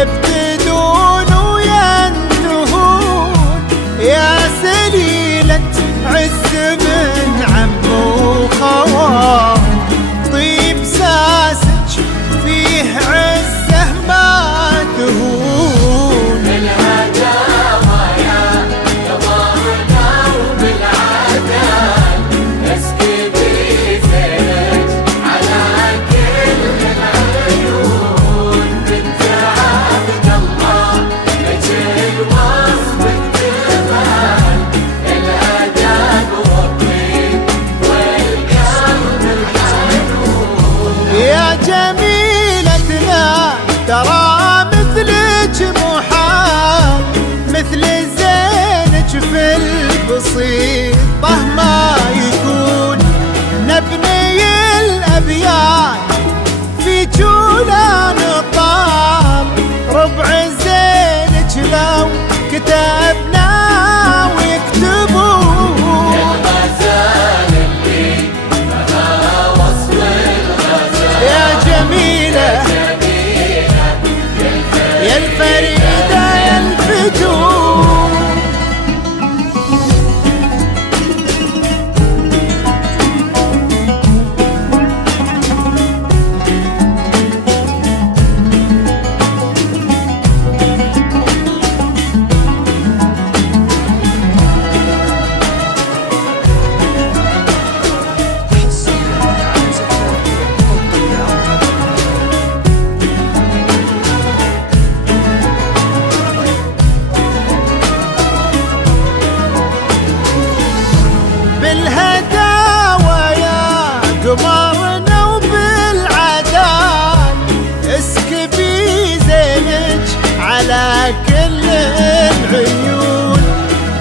يبتدون وينتهون يا سليلة عز من عم وخوان. طيب ساسج فيه عزه ما تهون. الهداوى يا قمرنا وبالعدال اسكي بزينك على كل العيون. بنت عبد الله اجل وصفك تبان الاداب والطيب والقلب الحنون. يا جميلتنا ترى مثلك محال، مثل زينك في البسيطة ما يكون. نبني الأبيات في جولان طال، ربع زينك لو كتبنا ويكتبون. الغزال اللي بها وصف الغزال يا جميلة يا الفريدة يا الفتون. بالهداوى يا قمرنا وبالعدال اسكبي زينك على كل العيون.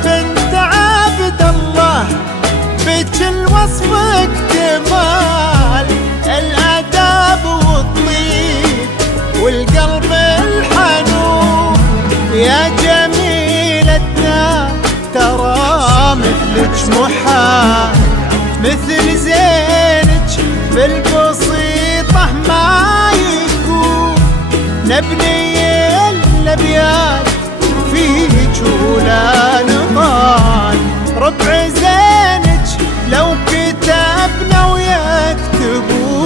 بنت عبد الله بكل وصفك كمال، الاداب والطيب والقلب الحنون. يا جميلتنا ترى مثلك محال، مثل زينك في البسيطة ما يكون. نبني الأبيات في جولان طال، ربع زينك لو كتبنا ويكتبون.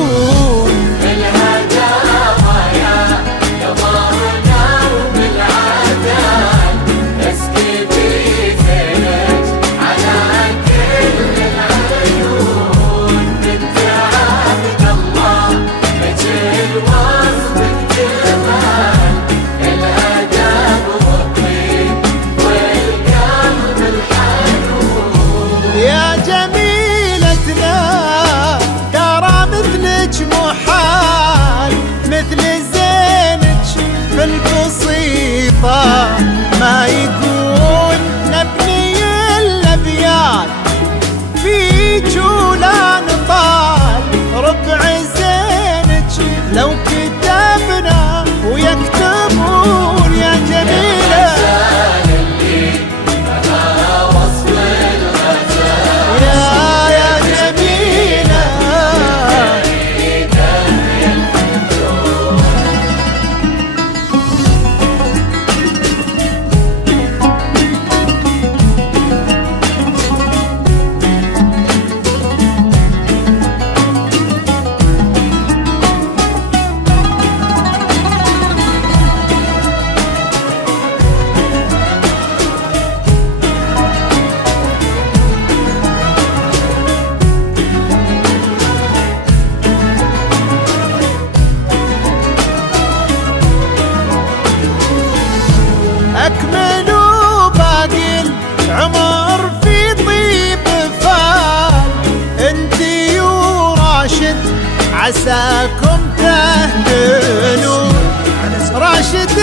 الهداوى يا قمرنا وبالعدال اسكي بزينك على كل العيون. بنت عبد الله اجل وصفك تبان الاداب والطيب والقلب الحنون. يا جميلتنا ترى مثلك محال، مثل زينك في البسيطة ما يكون. نبني الأبيات في جولان طال، ربع زينك لو كتبنا ويكتبون. يا جميلة وصف الغزال يا جميلة أكملوا باقي العمر في طيب فال، انتي وراشد عساكم تهتنون. راشد